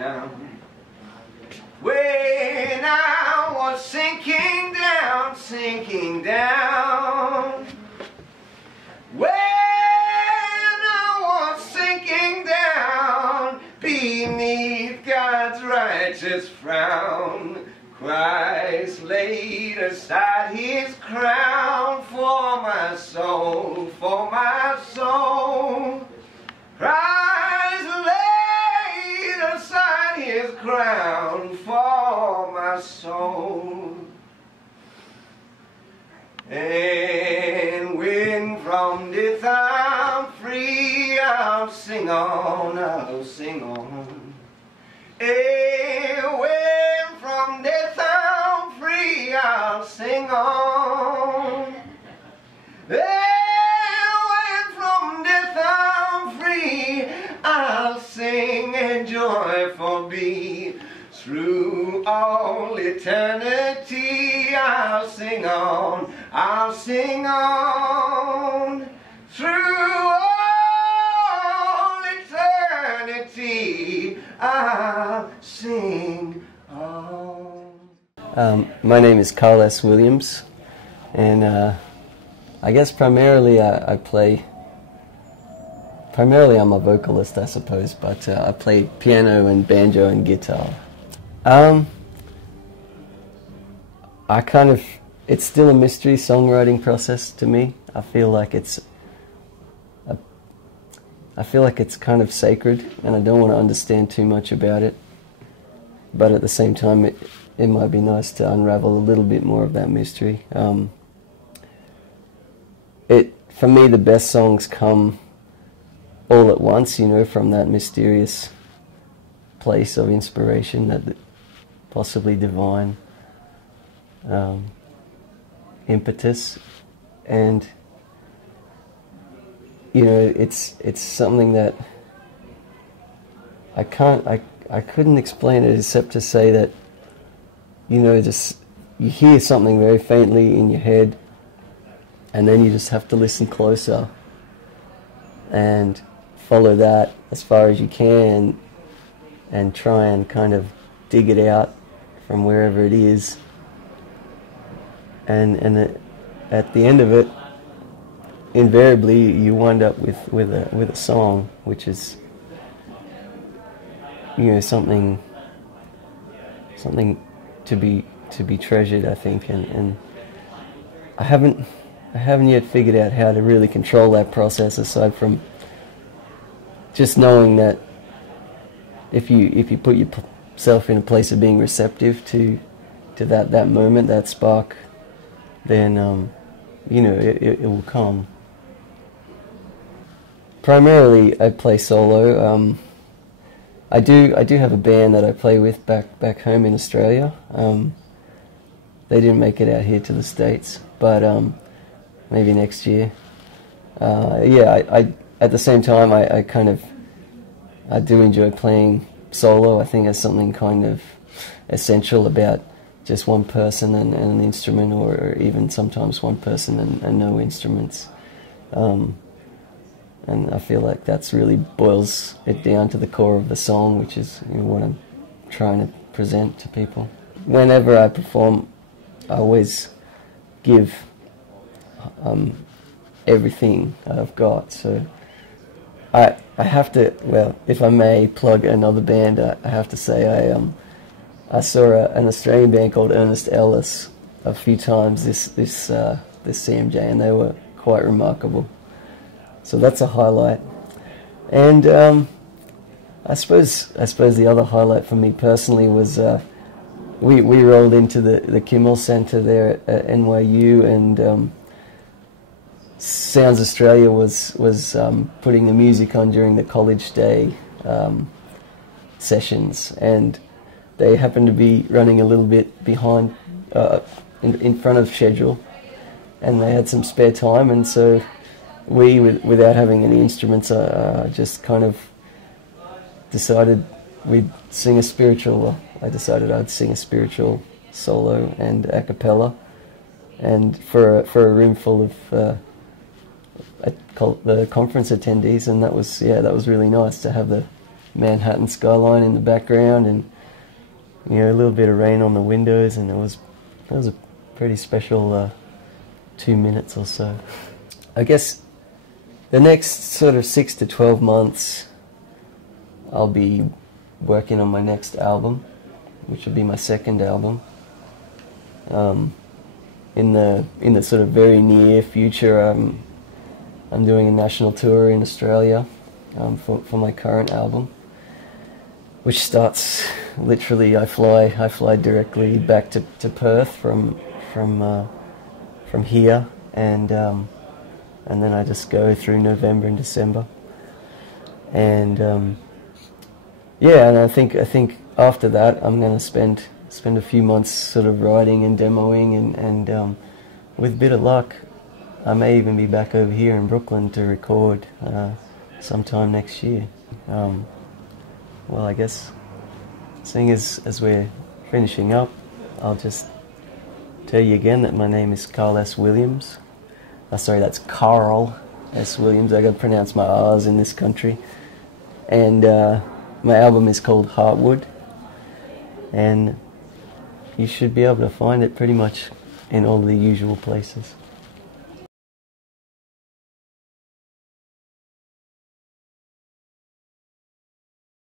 down. When I was sinking down, sinking down. When I was sinking down beneath God's righteous frown, Christ laid aside his crown for my soul, for my soul. Christ laid aside his crown for my soul. And when from death I'm free, I'll sing on, I'll sing on. And when from death I'm free, I'll sing on. And when from death I'm free, I'll sing and joyful be. Through all eternity, I'll sing on, I'll sing on. Through all eternity, I'll sing on. My name is Karl Williams, and I guess primarily I play. Primarily I'm a vocalist, I suppose, but I play piano and banjo and guitar. It's still a mystery songwriting process to me. I feel like it's kind of sacred, and I don't want to understand too much about it. But at the same time, it might be nice to unravel a little bit more of that mystery. For me, the best songs come all at once, you know, from that mysterious place of inspiration, that possibly divine impetus, and you know, it's something that I couldn't explain it except to say that, you know, just you hear something very faintly in your head, and then you just have to listen closer and follow that as far as you can and try and kind of dig it out from wherever it is, and at the end of it, invariably you wind up with a song, which is, you know, something to be treasured, I think, and I haven't yet figured out how to really control that process, aside from just knowing that if you put yourself in a place of being receptive to that moment, that spark, then you know, it will come. Primarily, I play solo. I do have a band that I play with back home in Australia. They didn't make it out here to the States, but maybe next year. Yeah, I at the same time, I do enjoy playing solo. I think there's something kind of essential about just one person and an instrument, or even sometimes one person and no instruments. And I feel like that's really boils it down to the core of the song, which is, you know, what I'm trying to present to people. Whenever I perform, I always give everything I've got. So I have to, well, if I may plug another band, I have to say I saw an Australian band called Ernest Ellis a few times this CMJ, and they were quite remarkable. So that's a highlight. And I suppose the other highlight for me personally was we rolled into the Kimmel Center there at NYU, and Sounds Australia was putting the music on during the college day sessions, and they happened to be running a little bit behind, in front of schedule, and they had some spare time, and so we, without having any instruments, just kind of decided we'd sing a spiritual. Well, I decided I'd sing a spiritual solo and a cappella, and for a room full of the conference attendees, and that was really nice to have the Manhattan skyline in the background, and you know, a little bit of rain on the windows, and it was a pretty special 2 minutes or so. I guess the next sort of 6 to 12 months I'll be working on my next album, which will be my second album. In the sort of very near future, I'm doing a national tour in Australia for my current album, which starts literally. I fly directly back to Perth from here, and then I just go through November and December, and yeah, and I think after that I'm going to spend a few months sort of writing and demoing, and with a bit of luck, I may even be back over here in Brooklyn to record sometime next year. Well, I guess, seeing as we're finishing up, I'll just tell you again that my name is Karl S. Williams. Sorry, that's Karl S. Williams. I gotta pronounce my R's in this country. And my album is called Heartwood, and you should be able to find it pretty much in all the usual places.